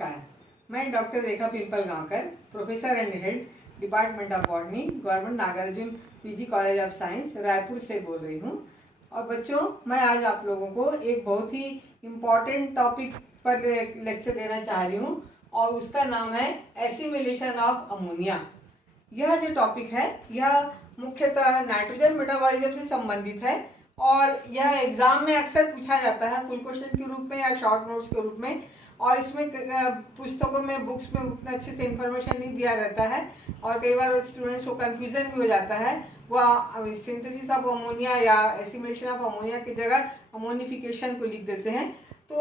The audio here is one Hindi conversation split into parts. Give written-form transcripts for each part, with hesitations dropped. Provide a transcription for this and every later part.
नमस्कार, मैं doctor Rekha Pimpalgaonkar, professor and head department of botany, government Nagarjuna PG college of science, Raipur से बोल रही हूँ। और बच्चों, मैं आज आप लोगों को एक बहुत ही इम्पॉर्टेंट टॉपिक पर लेक्चर देना चाह रही हूँ और उसका नाम है एसिमिलेशन ऑफ अमोनिया। यह जो टॉपिक है यह मुख्यतः नाइट्रोजन मेटाबॉलिज्म से संबंधित है और यह एग्जाम में अक्सर पूछा जाता है फुल क्वेश्चन के रूप में या शॉर्ट नोट्स के रूप में। और इसमें पुस्तकों में बुक्स में उतना अच्छे से इंफॉर्मेशन नहीं दिया रहता है और कई बार स्टूडेंट्स को कंफ्यूजन भी हो जाता है। वह सिंथेसिस ऑफ अमोनिया या एसिमिलेशन ऑफ अमोनिया की जगह अमोनिफिकेशन को लिख देते हैं। तो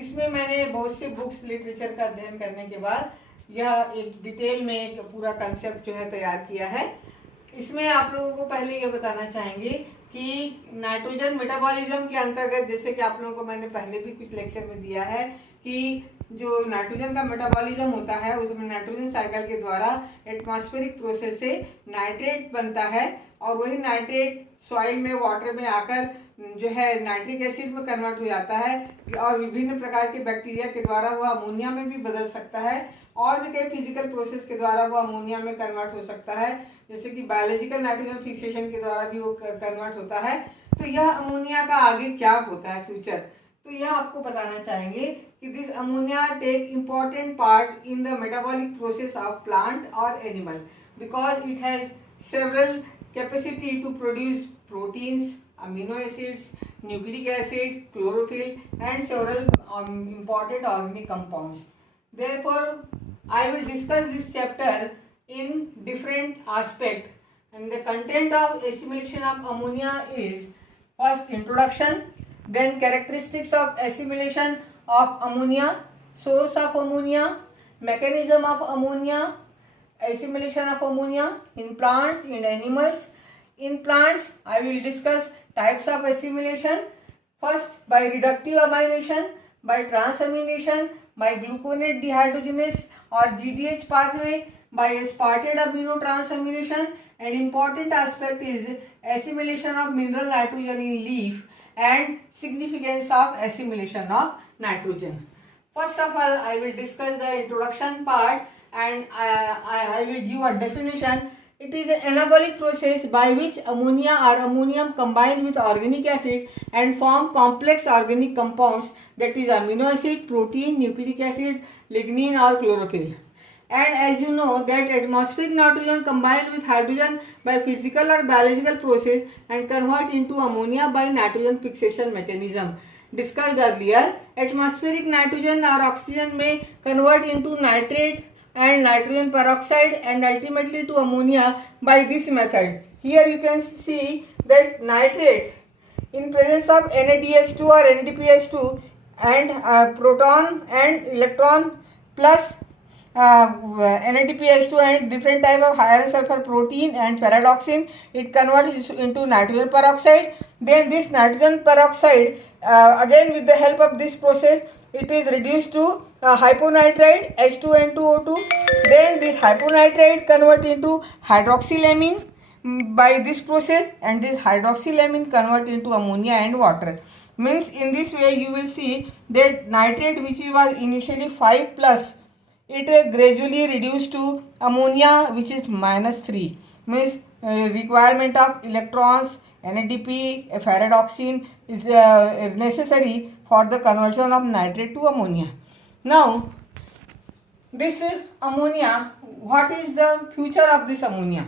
इसमें मैंने बहुत से बुक्स लिटरेचर का अध्ययन करने के बाद यह एक डिटेल में एक पूरा कंसेप्ट जो है तैयार किया है। इसमें आप लोगों को पहले ये बताना चाहेंगे कि नाइट्रोजन मेटाबॉलिज्म के अंतर्गत, जैसे कि आप लोगों को मैंने पहले भी कुछ लेक्चर में दिया है कि जो नाइट्रोजन का मेटाबॉलिज्म होता है उसमें नाइट्रोजन साइकिल के द्वारा एटमॉस्फेरिक प्रोसेस से नाइट्रेट बनता है और वही नाइट्रेट सॉइल में वाटर में आकर जो है नाइट्रिक एसिड में कन्वर्ट हो जाता है और विभिन्न प्रकार के बैक्टीरिया के द्वारा वह अमोनिया में भी बदल सकता है और भी कई फिजिकल प्रोसेस के द्वारा वो अमोनिया में कन्वर्ट हो सकता है, जैसे कि बायोलॉजिकल नाइट्रोजन फिक्सेशन के द्वारा भी वो कन्वर्ट होता है। तो यह अमोनिया का आगे क्या होता है फ्यूचर, तो यह आपको बताना चाहेंगे कि this ammonia take important part in the metabolic process of plant और animal because it has several capacity to produce proteins, amino acids, nucleic acid, chlorophyll and several important organic compounds. Therefore, I will discuss this chapter in different aspect, and the content of assimilation of ammonia is first introduction, then characteristics of assimilation of ammonia, source of ammonia, mechanism of ammonia, assimilation of ammonia in plants, in animals. In plants, I will discuss types of assimilation. First, by reductive amination, by transamination, by gluconate dehydrogenase or GDH pathway, by aspartate amino transamination, and important aspect is assimilation of mineral nitrogen in leaf and significance of assimilation of nitrogen. First of all, I will discuss the introduction part and I will give a definition. It is an anabolic process by which ammonia or ammonium combine with organic acid and form complex organic compounds, that is amino acid, protein, nucleic acid, lignin or chlorophyll. And as you know that atmospheric nitrogen combine with hydrogen by physical or biological process and convert into ammonia by nitrogen fixation mechanism. Discussed earlier, atmospheric nitrogen or oxygen may convert into nitrate and nitrogen peroxide and ultimately to ammonia by this method. Here you can see that nitrate in presence of NaDH2 or NADPH2 and proton and electron plus NADPH2 and different type of higher sulfur protein and ferredoxin, it converts into nitrogen peroxide. Then this nitrogen peroxide again with the help of this process it is reduced to hyponitride H2N2O2. Then this hyponitride convert into hydroxylamine by this process and this hydroxylamine convert into ammonia and water. Means in this way you will see that nitrate which was initially 5 plus, it gradually reduced to ammonia which is -3. Means requirement of electrons, NADP, ferredoxin is necessary for the conversion of nitrate to ammonia. Now, this ammonia, what is the future of this ammonia?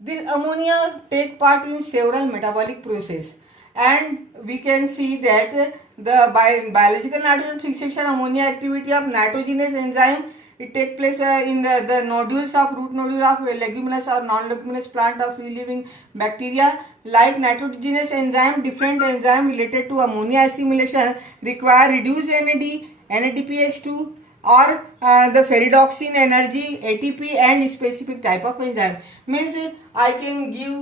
This ammonia take part in several metabolic process, and we can see that the biological nitrogen fixation ammonia activity of nitrogenase enzyme, it take place in the nodules of root nodule of leguminous or non-leguminous plant of free living bacteria. Like nitrogenase enzyme, different enzyme related to ammonia assimilation require reduced NADPH2 or the ferredoxin energy, ATP and specific type of enzyme. Means I can give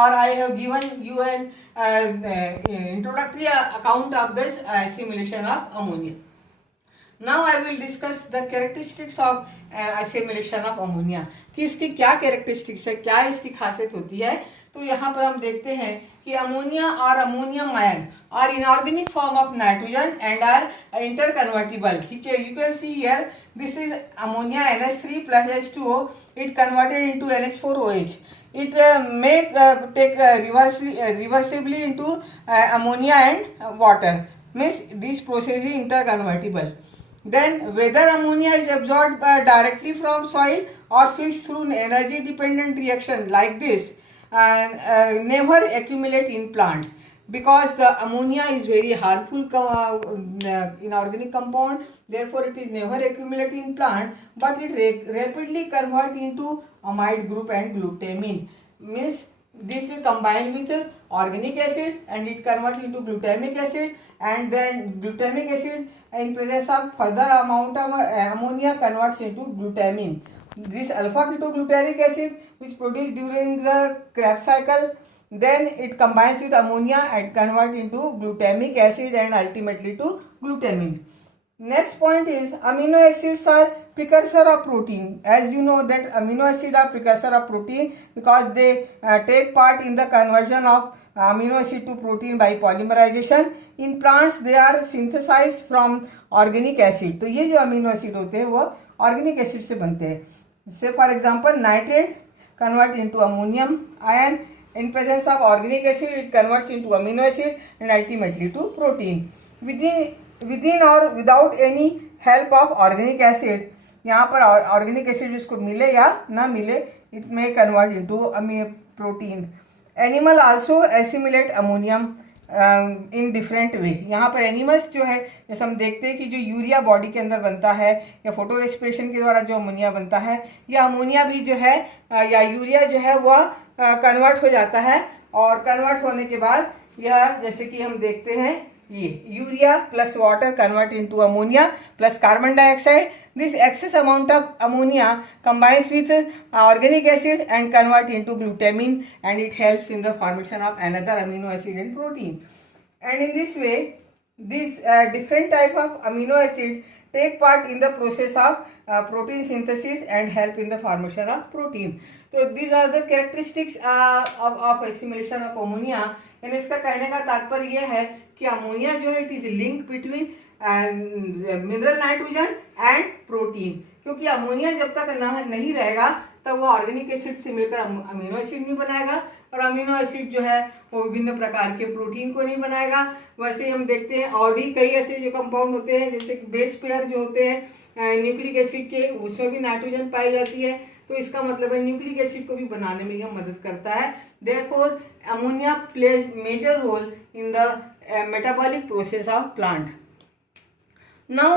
or I have given you an introductory account of this assimilation of ammonia. Now I will discuss the characteristics of assimilation of ammonia कि इसकी क्या characteristics है, क्या इसकी खासियत होती है। तो यहाँ पर हम देखते हैं कि अमोनिया और ammonium ion are inorganic form of nitrogen and are interconvertible. ठीक है, you can see here this is ammonia NH3 plus H2O. It converted into NH4OH. It may take reversibly into ammonia and water. Means this process is interconvertible. Then whether ammonia is absorbed directly from soil or fixed through energy dependent reaction like this never accumulate in plant, because the ammonia is very harmful inorganic compound, therefore it is never accumulate in plant, but it rapidly convert into amide group and glutamine. Means this is combined with organic acid and it converts into glutamic acid, and then glutamic acid in presence of further amount of ammonia converts into glutamine. This alpha ketoglutarate acid which produced during the Krebs cycle, then it combines with ammonia and convert into glutamic acid and ultimately to glutamine. Next point is amino acids are precursor of protein. As you know that amino acids are precursor of protein because they take part in the conversion of amino acid to protein by polymerization. In plants they are synthesized from organic acid. तो ये जो amino acid होते हैं वो organic acid से बनते हैं. Say for example nitrate convert into ammonium ion. In presence of organic acid it converts into amino acid and ultimately to protein. Within or without any help of organic acid, यहाँ पर organic acid जिसको मिले या ना मिले, it may convert into protein. Animal also assimilate ammonium in different way. यहाँ पर एनिमल्स जो है, जैसे हम देखते हैं कि जो यूरिया बॉडी के अंदर बनता है या फोटो रेस्पिरेशन के द्वारा जो अमोनिया बनता है, या अमोनिया भी जो है या यूरिया जो है वह कन्वर्ट हो जाता है, और कन्वर्ट होने के बाद यह जैसे कि हम देखते हैं ये urea plus water convert into ammonia plus carbon dioxide. This excess amount of ammonia combines with organic acid and convert into glutamine, and it helps in the formation of another amino acid and protein. And in this way, these different type of amino acid take part in the process of protein synthesis and help in the formation of protein. So these are the characteristics of assimilation of ammonia. And इसका कहने का तात्पर्य यह है कि अमोनिया जो है it is link between mineral nitrogen and protein, क्योंकि अमोनिया जब तक नहीं रहेगा तब वो ऑर्गेनिक एसिड से मिलकर अमीनो एसिड नहीं बनाएगा, और अमीनो एसिड जो है वो विभिन्न प्रकार के प्रोटीन को नहीं बनाएगा. वैसे हम देखते हैं और भी कई ऐसे जो कंपाउंड होते हैं, जैसे कि बेस पेयर जो होते हैं न्यूक्लिक एसिड के, उसमें भी नाइट्रोजन पाई जाती है, तो इसका मतलब है न्यूक्लिक एसिड को भी बनाने में यह मदद करता है. Therefore ammonia plays major role in the metabolic process of plant. Now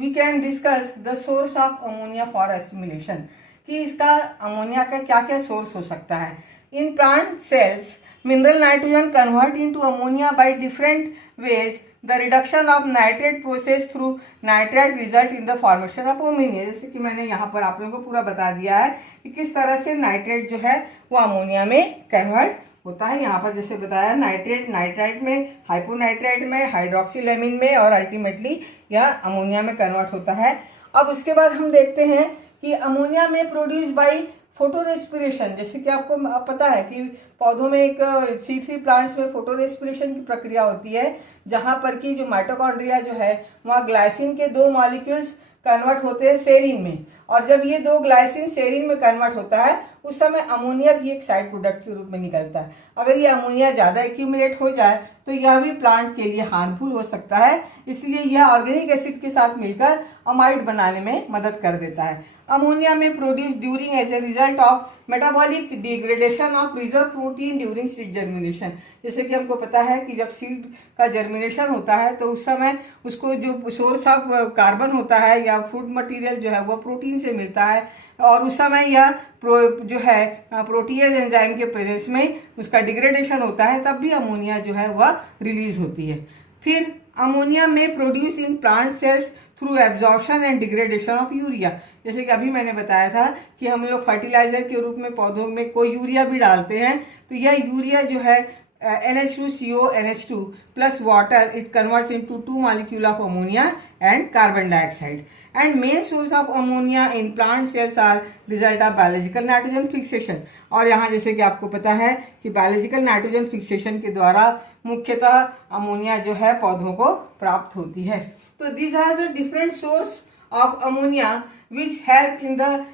we can discuss the source of ammonia for assimilation. कि इसका अमोनिया का क्या क्या सोर्स हो सकता है. In plant cells, mineral nitrogen convert into ammonia by different ways. The reduction of nitrate process through nitrite result in the formation of ammonia. जैसे कि मैंने यहाँ पर आप लोगों को पूरा बता दिया है कि किस तरह से नाइट्रेट जो है वो अमोनिया में कन्वर्ट होता है. यहाँ पर जैसे बताया नाइट्रेट नाइट्राइट में, हाइपोनाइट्राइट में, हाइड्रोक्सीलेमिन में, और अल्टीमेटली यह अमोनिया में कन्वर्ट होता है. अब उसके बाद हम देखते हैं कि अमोनिया में प्रोड्यूस बाय फोटो रेस्पिरेशन. जैसे कि आपको पता है कि पौधों में एक C3 प्लांट्स में फोटो रेस्पिरेशन की प्रक्रिया होती है, जहाँ पर कि जो माइटोकॉन्ड्रिया जो है वहाँ ग्लाइसिन के 2 मॉलिक्यूल्स कन्वर्ट होते हैं सेरीन में, और जब ये 2 ग्लाइसिन सेरीन में कन्वर्ट होता है उस समय अमोनिया भी एक साइड प्रोडक्ट के रूप में निकलता है. अगर ये अमोनिया ज़्यादा एक्यूमुलेट हो जाए तो यह भी प्लांट के लिए हार्मफुल हो सकता है, इसलिए यह ऑर्गेनिक एसिड के साथ मिलकर अमाइड बनाने में मदद कर देता है. अमोनिया में produce during as a result of metabolic degradation of reserve protein during seed germination. जैसे कि हमको पता है कि जब सीड का जर्मिनेशन होता है तो उस समय उसको जो सोर्स ऑफ कार्बन होता है या फूड मटेरियल जो है वो प्रोटीन से मिलता है, और उस समय यह जो है प्रोटीएज एंजाइम के प्रेजेंस में उसका डिग्रेडेशन होता है, तब भी अमोनिया जो है वह रिलीज होती है. फिर अमोनिया में produce in plant sales through absorption and degradation of urea. जैसे कि अभी मैंने बताया था कि हम लोग फर्टिलाइजर के रूप में पौधों में कोई यूरिया भी डालते हैं, तो यह यूरिया जो है NH2CO NH2 plus water, it converts into 2 molecule of ammonia and carbon dioxide. And main source of ammonia in plant cells are result of biological nitrogen fixation. और यहाँ जैसे कि आपको पता है कि बायोलॉजिकल नाइट्रोजन फिक्सेशन के द्वारा मुख्यतः अमोनिया जो है पौधों को प्राप्त होती है। तो these are the different source of ammonia which help in the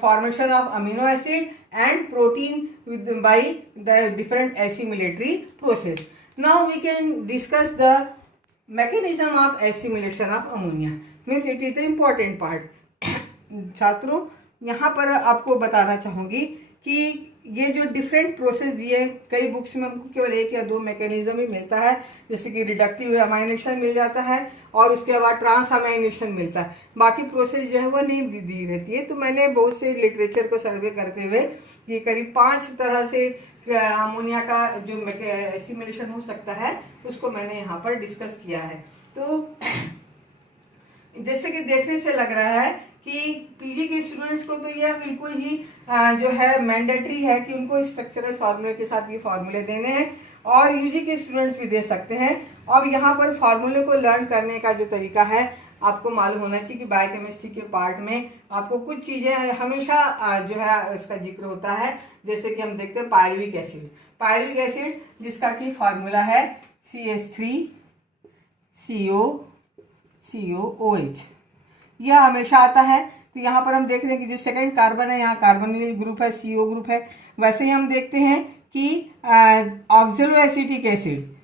formation of amino acid and protein by the different assimilatory process. Now we can discuss the mechanism of assimilation of ammonia. Means it is the important part. छात्रों, यहाँ पर आपको बताना चाहूँगी कि ये जो डिफरेंट प्रोसेस दिए हैं, कई बुक्स में हमको केवल एक या दो मैकेनिज्म ही मिलता है, जैसे कि रिडक्टिव अमाइनेशन मिल जाता है और उसके बाद ट्रांस अमाइनेशन मिलता है। बाकी प्रोसेस जो है वो नहीं दी रहती है। तो मैंने बहुत से लिटरेचर को सर्वे करते हुए ये करीब 5 तरह से अमोनिया का जो एसिमिलेशन हो सकता है उसको मैंने यहाँ पर डिस्कस किया है। तो जैसे कि देखने से लग रहा है कि पीजी के स्टूडेंट्स को तो यह बिल्कुल ही जो है मैंडेटरी है कि उनको स्ट्रक्चरल फार्मूले के साथ ये फार्मूले देने हैं, और यूजी के स्टूडेंट्स भी दे सकते हैं। अब यहाँ पर फार्मूले को लर्न करने का जो तरीका है आपको मालूम होना चाहिए कि बायोकेमिस्ट्री के पार्ट में आपको कुछ चीज़ें हमेशा जो है उसका जिक्र होता है। जैसे कि हम देखते हैं पायरुविक एसिड, पायरुविक एसिड जिसका कि फार्मूला है CH3COOH, यह हमेशा आता है। तो यहाँ पर हम देख रहे हैं कि जो सेकंड कार्बन है यहाँ कार्बोनिल ग्रुप है, CO ग्रुप है। वैसे ही हम देखते हैं कि ऑक्जेलो एसिटिक एसिड,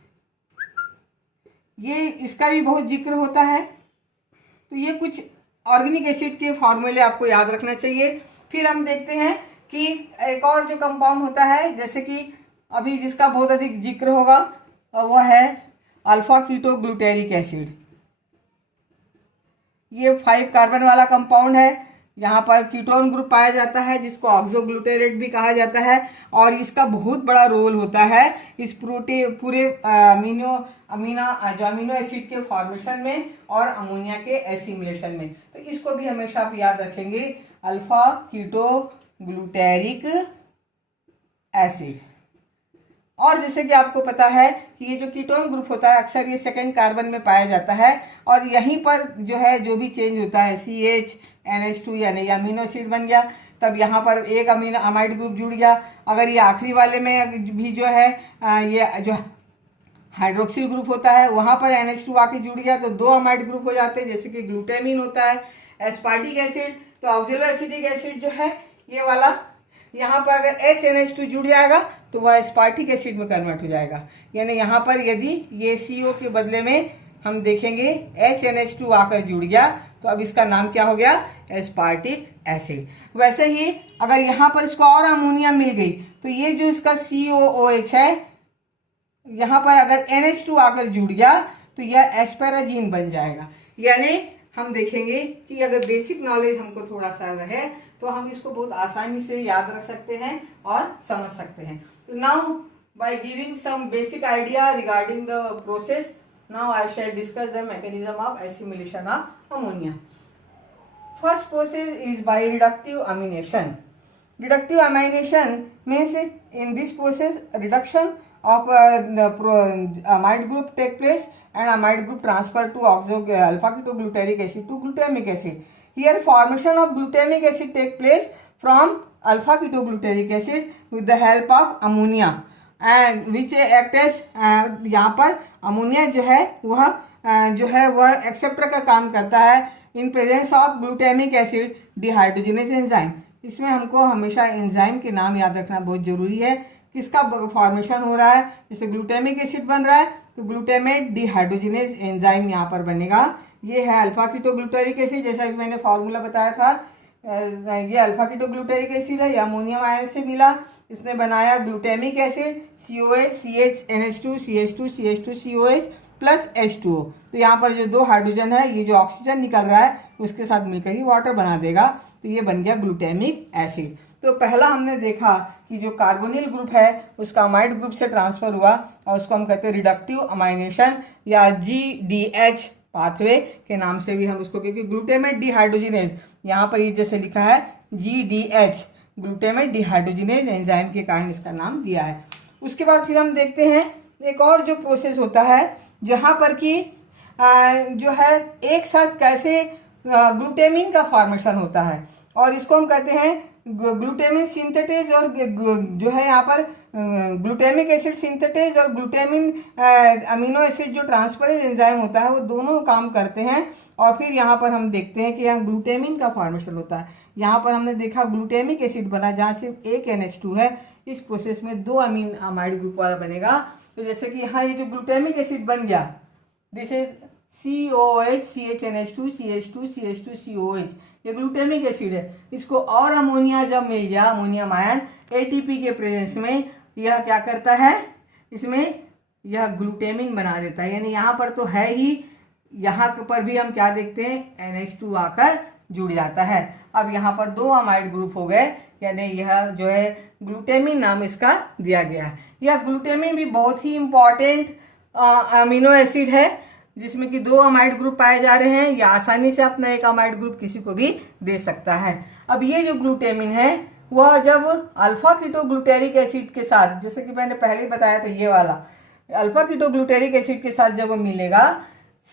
ये इसका भी बहुत जिक्र होता है। तो ये कुछ ऑर्गेनिक एसिड के फॉर्मूले आपको याद रखना चाहिए। फिर हम देखते हैं कि एक और जो कंपाउंड होता है, जैसे कि अभी जिसका बहुत अधिक जिक्र होगा वह है अल्फा कीटो ग्लूटेरिक एसिड। ये 5 कार्बन वाला कंपाउंड है। यहाँ पर कीटोन ग्रुप पाया जाता है जिसको ऑक्सोग्लूटेरेट भी कहा जाता है, और इसका बहुत बड़ा रोल होता है इस पूरे अमीनो एसिड के फॉर्मेशन में और अमोनिया के एसिमिलेशन में। तो इसको भी हमेशा आप याद रखेंगे, अल्फा कीटो ग्लूटेरिक एसिड। और जैसे कि आपको पता है कि ये जो कीटोन ग्रुप होता है अक्सर ये सेकंड कार्बन में पाया जाता है, और यहीं पर जो है जो भी चेंज होता है CH यानी अमीनो एसिड बन गया, तब यहाँ पर एक अमीनो अमाइड ग्रुप जुड़ गया। अगर ये आखिरी वाले में भी जो है ये जो हाइड्रोक्सिल ग्रुप होता है वहाँ पर NH2 आके जुड़ गया तो 2 अमाइड ग्रुप हो जाते हैं, जैसे कि ग्लूटामीन होता है, एस्पार्टिक एसिड। तो ऑक्जेलो एसिटिक एसिड जो है ये वाला, यहाँ पर अगर HNH2 जुड़ जाएगा तो वह एस्पार्टिक एसिड में कन्वर्ट हो जाएगा। यानी यहाँ पर यदि ये CO के बदले में हम देखेंगे HNH2 आकर जुड़ गया तो अब इसका नाम क्या हो गया, एस्पार्टिक एसिड। वैसे ही अगर यहाँ पर इसको और अमोनिया मिल गई तो ये जो इसका COOH है, यहाँ पर अगर NH2 आकर जुड़ गया तो यह एस्पेराजीन बन जाएगा। यानी हम देखेंगे कि अगर बेसिक नॉलेज हमको थोड़ा सा रहे तो हम इसको बहुत आसानी से याद रख सकते हैं और समझ सकते हैं। तो now by giving some basic idea regarding the process, now I shall discuss the mechanism of assimilation of ammonia. First process is by reductive amination. Reductive amination means in this process reduction of the amide group take place and amide group transfer to alpha ketogluteric acid to glutamic acid. Here formation of glutamic acid take place from alpha ketogluteric acid with the help of ammonia and which act as यहाँ पर अमोनिया जो है वह एक्सेप्टर का काम करता है in presence of glutamic acid dehydrogenase enzyme। इसमें हमको हमेशा एंजाइम के नाम याद रखना बहुत जरूरी है। किसका फॉर्मेशन हो रहा है, जैसे ग्लूटामिक एसिड बन रहा है तो ग्लूटामेट डिहाइड्रोजिनेज एंजाइम यहाँ पर बनेगा। ये है अल्फा कीटोग्लूटारिक एसिड, जैसा कि मैंने फार्मूला बताया था। ये अल्फा कीटोग्लूटारिक एसिड है, ये अमोनियम आयन से मिला, इसने बनाया glutamic acid COH CHNH2 CH2 COH plus H2O। तो यहाँ पर जो 2 हाइड्रोजन है, ये जो ऑक्सीजन निकल रहा है उसके साथ मिलकर ही वाटर बना देगा, तो ये बन गया ग्लूटामिक एसिड। तो पहला हमने देखा कि जो कार्बोनिल ग्रुप है उसका अमाइड ग्रुप से ट्रांसफर हुआ और उसको हम कहते हैं रिडक्टिव अमाइनेशन या GDH पाथवे के नाम से भी हम उसको, क्योंकि ग्लूटामेट डिहाइड्रोजिनेज यहाँ पर ये जैसे लिखा है GDH ग्लूटामेट डिहाइड्रोजिनेज एंजाइम के कारण इसका नाम दिया है। उसके बाद फिर हम देखते हैं एक और जो प्रोसेस होता है जहाँ पर कि जो है एक साथ कैसे ग्लूटामिन का फॉर्मेशन होता है, और इसको हम कहते हैं ग्लूटामिन सिंथेटेज, और जो है यहाँ पर ग्लूटामिक एसिड सिंथेटेज और ग्लूटामिन अमीनो एसिड जो ट्रांसफरेज एंजाइम होता है वो दोनों काम करते हैं। और फिर यहाँ पर हम देखते हैं कि यहाँ ग्लूटामिन का फॉर्मेशन होता है। यहाँ पर हमने देखा ग्लूटामिक एसिड बना जहाँ सिर्फ एक NH2 है, इस प्रोसेस में 2 अमाइड ग्रुप वाला बनेगा। तो जैसे कि यहाँ ये जो ग्लूटामिक एसिड बन गया, this is COOH CHNH2 CH2 CH2 COH, ये ग्लूटामिक एसिड है। इसको और अमोनिया जब मिल गया, अमोनियम आयन ATP के प्रेजेंस में, यह क्या करता है, इसमें यह ग्लूटामिन बना देता है। यानी यहाँ पर तो है ही, यहाँ पर भी हम क्या देखते हैं, NH2 आकर जुड़ जाता है। अब यहाँ पर 2 अमाइड ग्रुप हो गए, यानी यह जो है ग्लूटामिन नाम इसका दिया गया है। यह ग्लूटामिन भी बहुत ही इम्पॉर्टेंट अमीनो एसिड है, जिसमें कि 2 अमाइड ग्रुप पाए जा रहे हैं। या आसानी से अपना एक अमाइड ग्रुप किसी को भी दे सकता है। अब ये जो ग्लूटामिन है वह जब अल्फा कीटोग्लूटेरिक एसिड के साथ, जैसे कि मैंने पहले ही बताया था, ये वाला अल्फा कीटोग्लूटेरिक एसिड के साथ जब वो मिलेगा,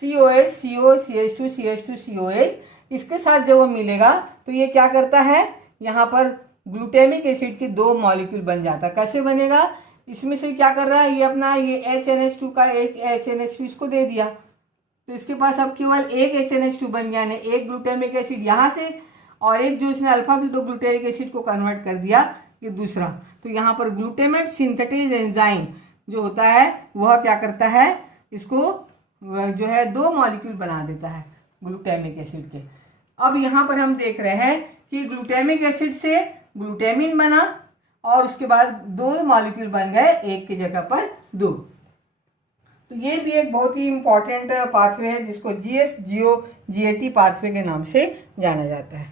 COH CO CH2 CH2 COH, इसके साथ जब वो मिलेगा तो ये क्या करता है, यहाँ पर ग्लूटामिक एसिड के 2 मॉलिक्यूल बन जाता है। कैसे बनेगा, इसमें से क्या कर रहा है, ये अपना ये HNH2 का एक HNH2 इसको दे दिया, तो इसके पास अब केवल एक HNH2 बन गया, यानी एक ग्लूटामिक एसिड यहाँ से, और एक जो इसने अल्फा कीटोग्लूटेरिक एसिड को कन्वर्ट कर दिया, ये दूसरा। तो यहाँ पर ग्लूटामेट सिंथेटेज एंजाइम जो होता है वह क्या करता है, इसको जो है 2 मॉलिक्यूल बना देता है ग्लूटामिक एसिड के। अब यहाँ पर हम देख रहे हैं कि ग्लूटामिक एसिड से ग्लूटामिन बना, और उसके बाद 2 मॉलिक्यूल बन गए, एक की जगह पर 2। तो ये भी एक बहुत ही इम्पॉर्टेंट पाथवे है, जिसको GS-GO-GAT पाथवे के नाम से जाना जाता है।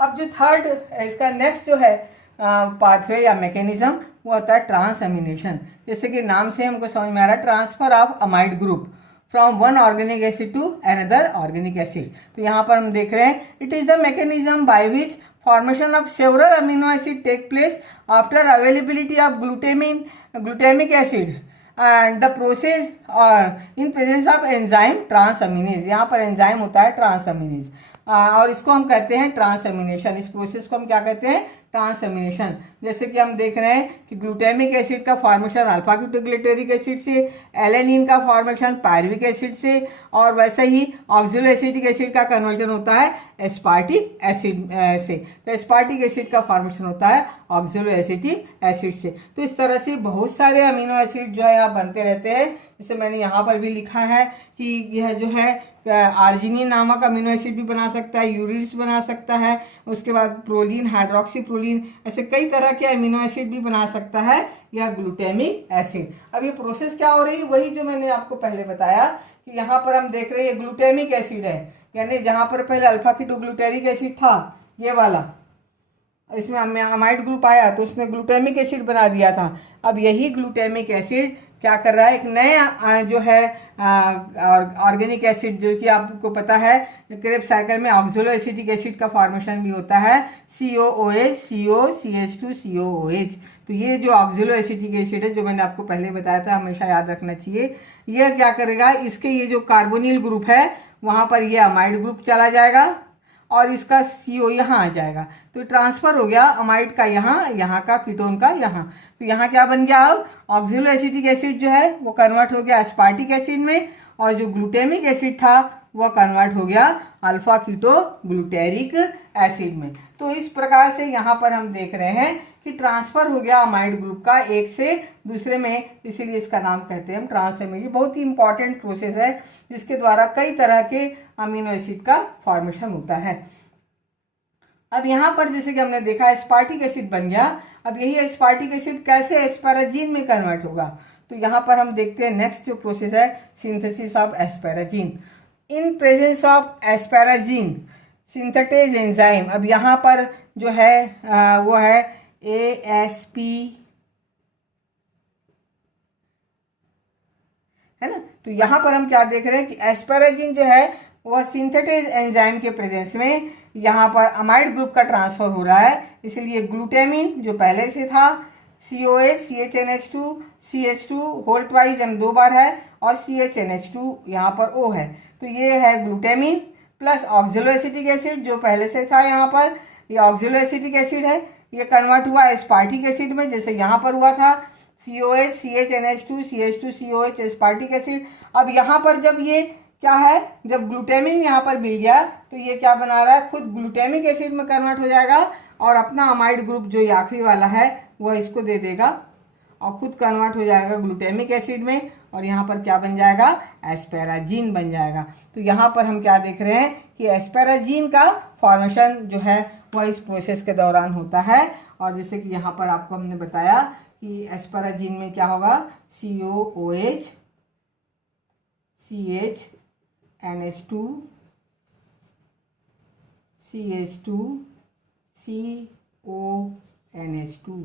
अब जो थर्ड, इसका नेक्स्ट जो है पाथवे या मैकेनिज्म, वो होता है ट्रांसअमीनेशन। जैसे कि नाम से हमको समझ में आ रहा है, transfer of amide group from one organic acid to another organic acid. तो यहाँ पर हम देख रहे हैं, it is the mechanism by which formation of several amino acid take place after availability of glutamic acid and the process in presence of enzyme transaminase। यहाँ पर एंजाइम होता है ट्रांसअमीनेज, और इसको हम कहते हैं ट्रांसअमीनेशन। इस प्रोसेस को हम क्या कहते हैं, ट्रांसअमीनेशन। जैसे कि हम देख रहे हैं कि ग्लूटामिक एसिड का फॉर्मेशन अल्फा कीटोग्लूटेरिक एसिड से, एलेनिन का फॉर्मेशन पायरुविक एसिड से, और वैसे ही ऑक्सोलोएसिटिक एसिड का कन्वर्जन होता है एस्पार्टिक एसिड से। तो एस्पार्टिक एसिड का फॉर्मेशन होता है ऑक्सोलोएसिटिक एसिड से। तो इस तरह से बहुत सारे अमीनो एसिड जो है यहाँ बनते रहते हैं। जैसे मैंने यहाँ पर भी लिखा है कि यह जो है आर्जिनिन नामक अमीनो एसिड भी बना सकता है, यूरिड्स बना सकता है, उसके बाद प्रोलीन, हाइड्रोक्सी प्रोलीन, ऐसे कई तरह के अमीनो एसिड भी बना सकता है यह ग्लूटामिक एसिड। अब ये प्रोसेस क्या हो रही है, वही जो मैंने आपको पहले बताया कि यहाँ पर हम देख रहे हैं ग्लूटामिक एसिड है, यानी जहाँ पर पहले अल्फा कीटोग्लूटेरिक एसिड था, ये वाला, इसमें अमाइड ग्रुप आया तो उसने ग्लूटामिक एसिड बना दिया था। अब यही ग्लूटामिक एसिड क्या कर रहा है, एक नया जो है ऑर्गेनिक एसिड, जो कि आपको पता है क्रेब्स साइकिल में ऑक्सोलोएसिटिक एसिड का फॉर्मेशन भी होता है, COOH CO CH2 COOH। तो ये जो ऑक्सोलोएसिटिक एसिड है, जो मैंने आपको पहले बताया था, हमेशा याद रखना चाहिए। यह क्या करेगा, इसके ये जो कार्बोनिल ग्रुप है वहाँ पर ये अमाइड ग्रुप चला जाएगा, और इसका CO यहाँ आ जाएगा। तो ट्रांसफर हो गया अमाइड का यहाँ, यहाँ का कीटोन का यहाँ। तो यहाँ क्या बन गया, अब ऑक्सोलोएसिटिक एसिड जो है वो कन्वर्ट हो गया एस्पार्टिक एसिड में, और जो ग्लूटामिक एसिड था वह कन्वर्ट हो गया अल्फा कीटोग्लूटेरिक एसिड में। तो इस प्रकार से यहाँ पर हम देख रहे हैं कि ट्रांसफर हो गया अमाइड ग्रुप का एक से दूसरे में, इसीलिए इसका नाम कहते हैं हम ट्रांसअमीनेशन। बहुत ही इंपॉर्टेंट प्रोसेस है, जिसके द्वारा कई तरह के अमीनो एसिड का फॉर्मेशन होता है। अब यहाँ पर जैसे कि हमने देखा एस्पार्टिक एसिड बन गया। अब यही एस्पार्टिक एसिड कैसे एस्पैराजीन में कन्वर्ट होगा, तो यहाँ पर हम देखते हैं नेक्स्ट जो प्रोसेस है, synthesis of asparagine. In presence of asparagine synthetase enzyme, अब यहाँ पर जो है वो है ASP, है ना। तो यहाँ पर हम क्या देख रहे हैं कि एस्पैराजीन जो है वह सिंथेटेज एंजाइम के प्रेजेंस में यहाँ पर अमाइड ग्रुप का ट्रांसफर हो रहा है। इसलिए ग्लूटामिन जो पहले से था, COH CHNH2 CH2 whole twice यानी 2 बार है, और CHNH2 यहाँ पर O है। तो ये है ग्लूटामिन, प्लस ऑक्जेलो एसिटिक एसिड जो पहले से था यहाँ पर, ये ऑक्जेलो एसिटिक एसिड है, ये कन्वर्ट हुआ एस्पार्टिक एसिड में, जैसे यहाँ पर हुआ था COH CHNH2 CH2 COH aspartic acid. अब यहाँ पर जब ये क्या है, जब ग्लूटामिन यहाँ पर मिल गया तो ये क्या बना रहा है, खुद ग्लूटामिक एसिड में कन्वर्ट हो जाएगा और अपना अमाइड ग्रुप जो ये आखिरी वाला है वह इसको दे देगा और खुद कन्वर्ट हो जाएगा ग्लूटामिक एसिड में, और यहाँ पर क्या बन जाएगा, एस्पैराजीन बन जाएगा। तो यहाँ पर हम क्या देख रहे हैं कि एस्पैराजीन का फॉर्मेशन जो है वह इस प्रोसेस के दौरान होता है। और जैसे कि यहाँ पर आपको हमने बताया कि एस्पैराजीन में क्या होगा, COOH CHNH2 CH2 CONH2,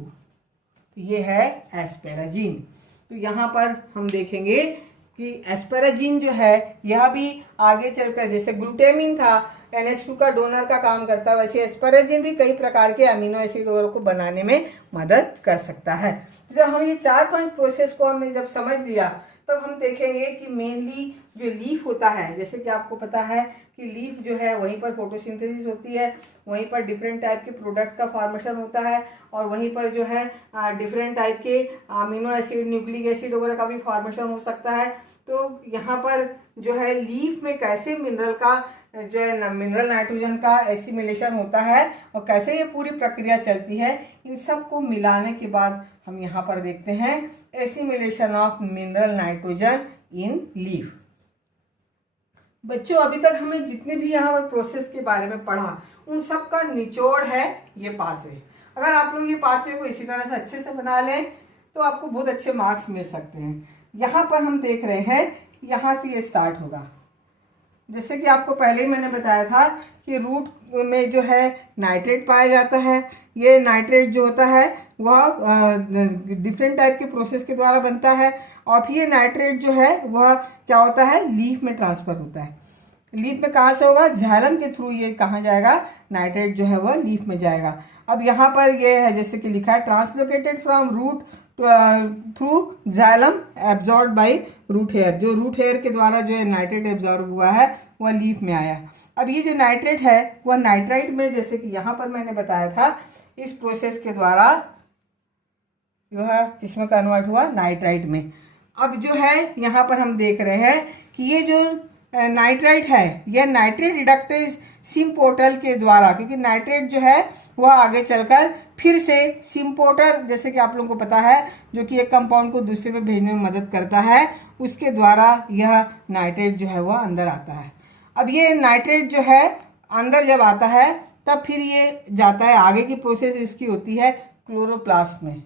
तो ये है एस्पैराजीन। तो यहाँ पर हम देखेंगे कि एस्पैराजीन जो है यह भी आगे चलकर, जैसे ग्लूटामिन था NH2 का डोनर का काम करता है, वैसे एस्पैराजीन भी कई प्रकार के अमीनो एसिड को बनाने में मदद कर सकता है। तो जब हम ये 4-5 प्रोसेस को हमने जब समझ लिया तब हम देखेंगे कि मेनली जो लीफ होता है, जैसे कि आपको पता है कि लीफ जो है वहीं पर फोटोसिंथेसिस होती है, वहीं पर डिफरेंट टाइप के प्रोडक्ट का फॉर्मेशन होता है, और वहीं पर जो है डिफरेंट टाइप के अमीनो एसिड न्यूक्लिक एसिड वगैरह का भी फॉर्मेशन हो सकता है। तो यहाँ पर जो है लीफ में कैसे मिनरल का जो है मिनरल नाइट्रोजन का एसिमिलेशन होता है और कैसे ये पूरी प्रक्रिया चलती है, इन सब को मिलाने के बाद हम यहाँ पर देखते हैं assimilation of mineral nitrogen in leaf. बच्चों अभी तक हमें जितने भी यहाँ पर प्रोसेस के बारे में पढ़ा उन सब का निचोड़ है ये पाथवे। अगर आप लोग ये पाथवे को इसी तरह से अच्छे से बना लें तो आपको बहुत अच्छे मार्क्स मिल सकते हैं। यहाँ पर हम देख रहे हैं यहाँ से ये स्टार्ट होगा, जैसे कि आपको पहले ही मैंने बताया था कि रूट में जो है नाइट्रेट पाया जाता है। ये नाइट्रेट जो होता है वह डिफरेंट टाइप के प्रोसेस के द्वारा बनता है, और फिर ये नाइट्रेट जो है वह क्या होता है, लीफ में ट्रांसफ़र होता है। लीफ में कहाँ से होगा, झैलम के थ्रू ये कहाँ जाएगा, नाइट्रेट जो है वह लीफ में जाएगा। अब यहाँ पर ये है जैसे कि लिखा है translocated from root through xylem absorb by root hair, जो रूट हेयर के द्वारा जो है नाइट्रेट एब्जॉर्ब हुआ है वह लीफ में आया। अब ये जो नाइट्रेट है वह नाइट्राइट में, जैसे कि यहाँ पर मैंने बताया था, इस प्रोसेस के द्वारा जो है किसमें कन्वर्ट हुआ, नाइट्राइट में। अब जो है यहाँ पर हम देख रहे हैं कि ये जो नाइट्राइट है यह नाइट्रेट रिडक्टेज सिम्पोर्टर के द्वारा, क्योंकि नाइट्रेट जो है वह आगे चलकर फिर से सिम्पोर्टर, जैसे कि आप लोगों को पता है, जो कि एक कंपाउंड को दूसरे में भेजने में मदद करता है, उसके द्वारा यह नाइट्रेट जो है वह अंदर आता है। अब ये नाइट्रेट जो है अंदर जब आता है तब फिर ये जाता है, आगे की प्रोसेस इसकी होती है क्लोरोप्लास्ट में।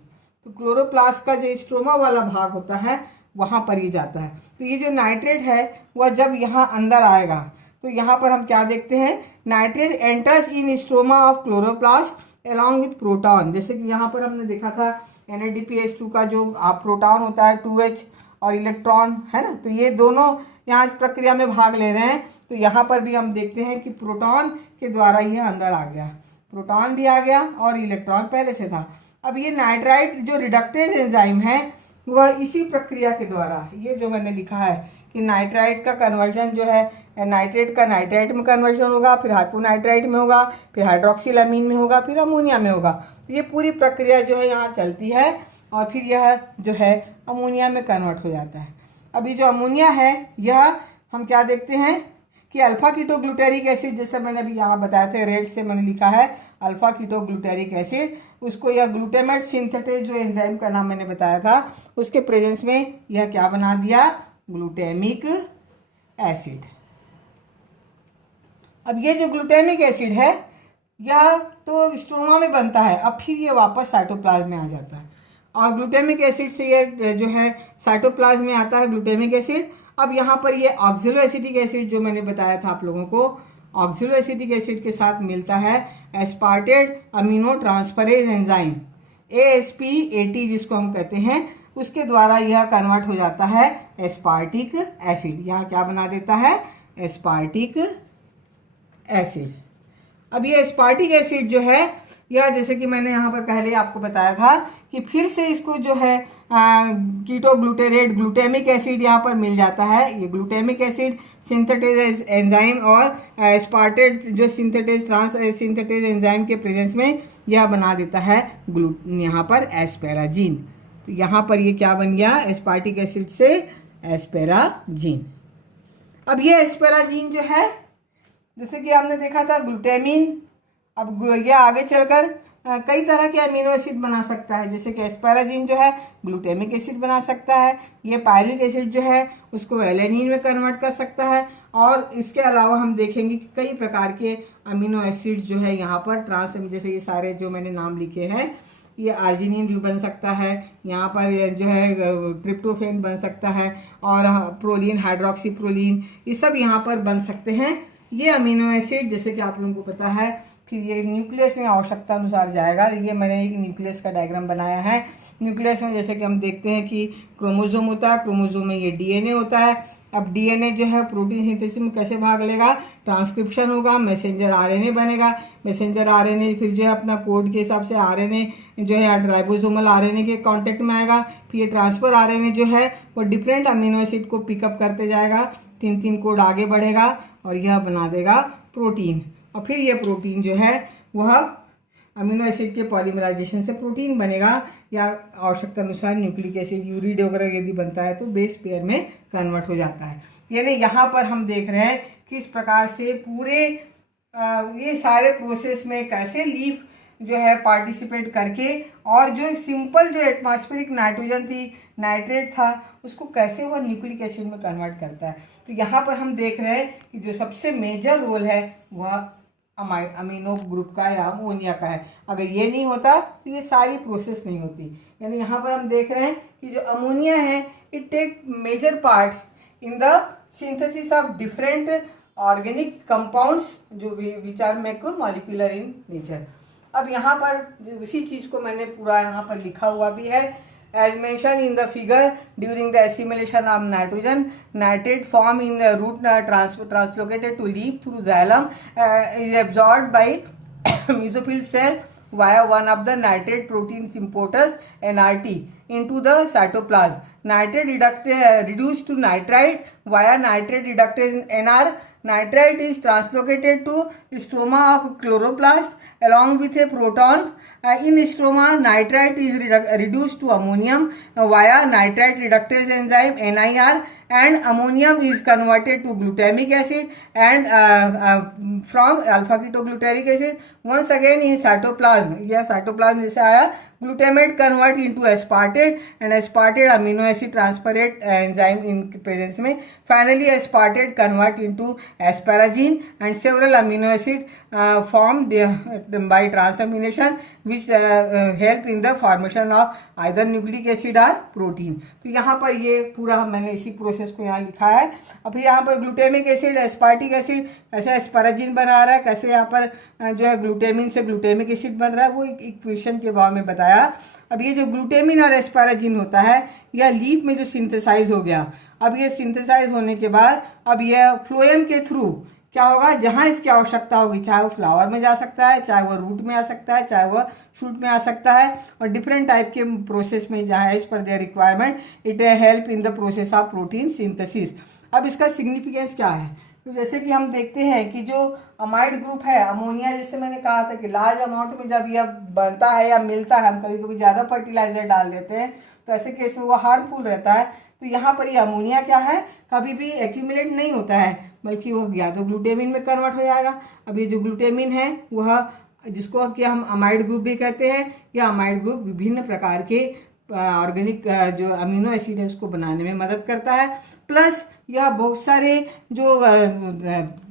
तो क्लोरोप्लास्ट का जो स्ट्रोमा वाला भाग होता है वहाँ पर ये जाता है। तो ये जो नाइट्रेट है वह जब यहाँ अंदर आएगा तो यहाँ पर हम क्या देखते हैं, nitrate enters in stroma of chloroplast along with proton. जैसे कि यहाँ पर हमने देखा था NADPH2 का जो प्रोटॉन होता है 2H और इलेक्ट्रॉन है ना, तो ये दोनों यहाँ इस प्रक्रिया में भाग ले रहे हैं। तो यहाँ पर भी हम देखते हैं कि प्रोटॉन के द्वारा ये अंदर आ गया, प्रोटॉन भी आ गया और इलेक्ट्रॉन पहले से था। अब ये नाइट्राइट जो रिडक्टेज एंजाइम है वह इसी प्रक्रिया के द्वारा, ये जो मैंने लिखा है कि नाइट्राइट का कन्वर्जन जो है नाइट्रेट का नाइट्राइट में कन्वर्जन होगा, फिर हाइपोनाइट्राइट में होगा, फिर हाइड्रोक्सिल में होगा, फिर अमोनिया में होगा। तो ये पूरी प्रक्रिया जो है यहाँ चलती है और फिर यह जो है अमोनिया में कन्वर्ट हो जाता है। अभी जो अमोनिया है यह हम क्या देखते हैं कि अल्फा कीटोग्लूटेरिक एसिड, जैसे मैंने अभी यहाँ बताया था, रेड से मैंने लिखा है अल्फा कीटोग्लूटेरिक एसिड, उसको यह ग्लूटामेट सिंथेटेज जो एंजाइम का नाम मैंने बताया था उसके प्रेजेंस में यह क्या बना दिया, ग्लूटामिक एसिड। अब ये जो ग्लूटामिक एसिड है यह तो स्ट्रोमा में बनता है, अब फिर ये वापस साइटोप्लाज्म में आ जाता है और ग्लूटामिक एसिड से ये जो है साइटोप्लाज्म में आता है ग्लूटामिक एसिड। अब यहाँ पर ये ऑक्जेलो एसिटिक एसिड जो मैंने बताया था आप लोगों को, ऑक्जेलो एसिटिक एसिड के साथ मिलता है एस्पार्टेड अमीनो ट्रांसफरेज एंजाइम ASP-AT जिसको हम कहते हैं, उसके द्वारा यह कन्वर्ट हो जाता है एस्पार्टिक एसिड। यहाँ क्या बना देता है, एस्पार्टिक एसिड। अब ये एस्पार्टिक एसिड जो है यह, जैसे कि मैंने यहाँ पर पहले आपको बताया था कि फिर से इसको जो है कीटोग्लूटेरेट ग्लूटामिक एसिड यहाँ पर मिल जाता है। ये ग्लूटामिक एसिड सिंथेटेज एंजाइम और एस्पार्टेट जो सिंथेटेज ट्रांस सिंथेटेज एंजाइम के प्रेजेंस में यह बना देता है यहाँ पर एस्पेराजीन। तो यहाँ पर ये क्या बन गया, एस्पार्टिक एसिड से एस्पेराजीन। अब ये एस्पेराजीन जो है, जैसे कि हमने देखा था ग्लूटामिन, अब ये आगे चलकर कई तरह के अमीनो एसिड बना सकता है। जैसे कि एस्पेराजीन जो है ग्लूटामिक एसिड बना सकता है, ये पायरुविक एसिड जो है उसको एलेनिन में कन्वर्ट कर सकता है। और इसके अलावा हम देखेंगे कि कई प्रकार के अमीनो एसिड जो है यहाँ पर ट्रांस, जैसे ये सारे जो मैंने नाम लिखे हैं, ये आर्जिनिन भी बन सकता है, यहाँ पर जो है ट्रिप्टोफेन बन सकता है, और प्रोलीन, हाइड्रोक्सी प्रोलीन, ये सब यहाँ पर बन सकते हैं। ये अमीनो एसिड जैसे कि आप लोगों को पता है, फिर ये न्यूक्लियस में आवश्यकता अनुसार जाएगा। ये मैंने एक न्यूक्लियस का डायग्राम बनाया है। न्यूक्लियस में जैसे कि हम देखते हैं कि क्रोमोसोम होता है, क्रोमोसोम में ये डीएनए होता है। अब डीएनए जो है प्रोटीन सिंथेसिस में कैसे भाग लेगा, ट्रांसक्रिप्शन होगा, मैसेंजर आरएनए बनेगा, मैसेंजर आरएनए फिर जो है अपना कोड के हिसाब से आरएनए जो है राइबोसोमल आरएनए के कांटेक्ट में आएगा। फिर ये ट्रांसफर आरएनए जो है वो डिफरेंट अमीनो एसिड को पिकअप करते जाएगा, 3 कोड आगे बढ़ेगा और यह बना देगा प्रोटीन। और फिर ये प्रोटीन जो है वह अमीनो एसिड के पॉलीमराइजेशन से प्रोटीन बनेगा, या आवश्यकता अनुसार न्यूक्लिक एसिड यूरिड वगैरह यदि बनता है तो बेस पेयर में कन्वर्ट हो जाता है। यानी यहाँ पर हम देख रहे हैं किस प्रकार से पूरे ये सारे प्रोसेस में कैसे लीफ जो है पार्टिसिपेट करके, और जो सिंपल जो एटमॉस्फेरिक नाइट्रोजन थी, नाइट्रेट था, उसको कैसे वह न्यूक्लिक एसिड में कन्वर्ट करता है। तो यहाँ पर हम देख रहे हैं कि जो सबसे मेजर रोल है वह अमीनो ग्रुप का या अमोनिया का है। अगर ये नहीं होता तो ये सारी प्रोसेस नहीं होती। यानी यहाँ पर हम देख रहे हैं कि जो अमोनिया है it take major part in the synthesis of different organic compounds जो which are macromolecular in nature. अब यहाँ पर उसी चीज़ को मैंने पूरा यहाँ पर लिखा हुआ भी है। As mentioned in the figure, during the assimilation of nitrogen, nitrate form in the root translocated to leaf through xylem is absorbed by mesophyll cell via one of the nitrate protein importers NRT into the cytoplasm. Nitrate reduced to nitrite via nitrate reductase NR. Nitrite is translocated to stroma of chloroplast along with a proton. In stroma, nitrite is reduced to ammonium via nitrite reductase enzyme NIR, and ammonium is converted to glutamic acid and from alpha ketogluteric acid. Once again in cytoplasm, यह cytoplasm जैसे आया, glutamate convert into aspartate and aspartate amino acid transferate enzyme in presence में. Finally aspartate convert into asparagine and several amino acid formed by transamination which help in the formation of either nucleic acid or protein. तो यहाँ पर ये पूरा मैंने इसी प्रोसेस को यहाँ लिखा है। अब यहाँ पर ग्लूटामिक एसिड, एस्पार्टिक एसिड, कैसे एस्पाराजिन बना रहा है, कैसे यहाँ पर जो है ग्लूटामिन से ग्लूटामिक एसिड बन रहा है, वो एक इक्वेशन के भाव में बताया। अब ये जो ग्लूटामिन और एस्पाराजिन होता है यह लीफ में जो सिंथेसाइज हो गया, अब ये सिंथेसाइज होने के बाद अब यह फ्लोएम के थ्रू क्या होगा, जहाँ इसकी आवश्यकता होगी, चाहे वो फ्लावर में जा सकता है, चाहे वो रूट में आ सकता है, चाहे वो शूट में आ सकता है, और डिफरेंट टाइप के प्रोसेस में जहाँ as per their requirement it help in the process of protein synthesis. अब इसका सिग्निफिकेंस क्या है, तो जैसे कि हम देखते हैं कि जो अमाइड ग्रुप है अमोनिया, जैसे मैंने कहा था कि लार्ज अमाउंट में जब यह बनता है या मिलता है, हम कभी कभी ज़्यादा फर्टिलाइजर डाल देते हैं तो ऐसे केस में वो हार्मफुल रहता है। तो यहाँ पर ये अमोनिया क्या है, कभी भी एक्यूमुलेट नहीं होता है, बल्कि वो या तो ग्लूटामिन में कन्वर्ट हो जाएगा। अब ये जो ग्लूटामिन है वह जिसको कि हम अमाइड ग्रुप भी कहते हैं, या अमाइड ग्रुप विभिन्न प्रकार के ऑर्गेनिक जो अमीनो एसिड है उसको बनाने में मदद करता है। प्लस यह बहुत सारे जो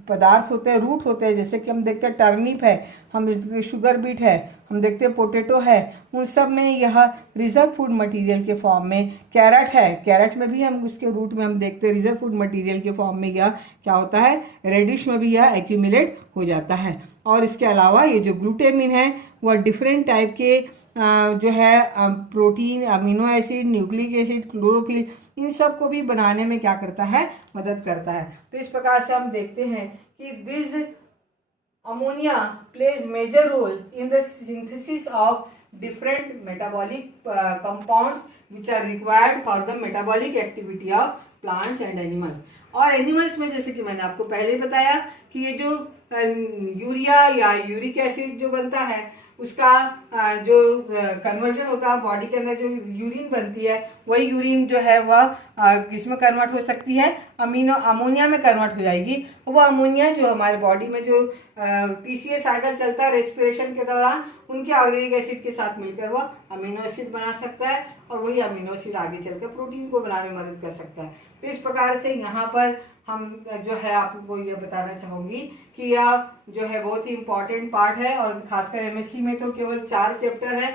पदार्थ होते हैं, रूट होते हैं, जैसे कि हम देखते हैं टर्निप है, हम देखते हैं शुगर बीट है, हम देखते हैं पोटैटो है, उन सब में यह रिजर्व फूड मटेरियल के फॉर्म में, कैरेट है, कैरेट में भी हम उसके रूट में हम देखते हैं रिजर्व फूड मटेरियल के फॉर्म में यह क्या होता है, रेडिश में भी यह एक्यूमुलेट हो जाता है। और इसके अलावा ये जो ग्लूटामिन है वह डिफरेंट टाइप के जो है protein, amino acid, nucleic acid, chlorophyll, इन सब को भी बनाने में क्या करता है, मदद करता है। तो इस प्रकार से हम देखते हैं कि this ammonia plays major role in the synthesis of different metabolic compounds which are required for the metabolic activity of plants and animals. और एनिमल्स में जैसे कि मैंने आपको पहले बताया कि ये जो यूरिया या यूरिक एसिड जो बनता है उसका जो कन्वर्जन होता है बॉडी के अंदर, जो यूरिन बनती है वही यूरिन जो है वह किसमें कन्वर्ट हो सकती है, अमोनिया में कन्वर्ट हो जाएगी। वो अमोनिया जो हमारे बॉडी में जो पीसीए साइकिल चलता है रेस्पिरेशन के दौरान, उनके ऑर्गेनिक एसिड के साथ मिलकर वह अमीनो एसिड बना सकता है और वही अमीनो एसिड आगे चलकर प्रोटीन को बनाने में मदद कर सकता है। तो इस प्रकार से यहाँ पर हम जो है आपको ये बताना चाहूँगी कि यह जो है बहुत ही इम्पॉर्टेंट पार्ट है और खासकर एमएससी में तो केवल 4 चैप्टर है।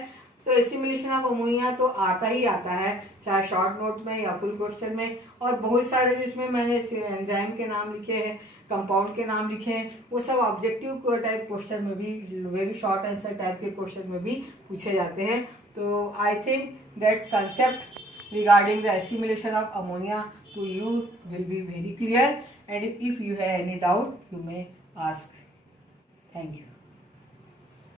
तो एसिमिलेशन ऑफ अमोनिया तो आता ही आता है, चाहे शॉर्ट नोट में या फुल क्वेश्चन में, और बहुत सारे जिसमें मैंने एंजाइम के नाम लिखे हैं, कंपाउंड के नाम लिखे हैं, वो सब ऑब्जेक्टिव टाइप क्वेश्चन में भी, वेरी शॉर्ट आंसर टाइप के क्वेश्चन में भी पूछे जाते हैं। तो I think that concept regarding the assimilation of ammonia to you will be very clear, and if you have any doubt you may ask. Thank you.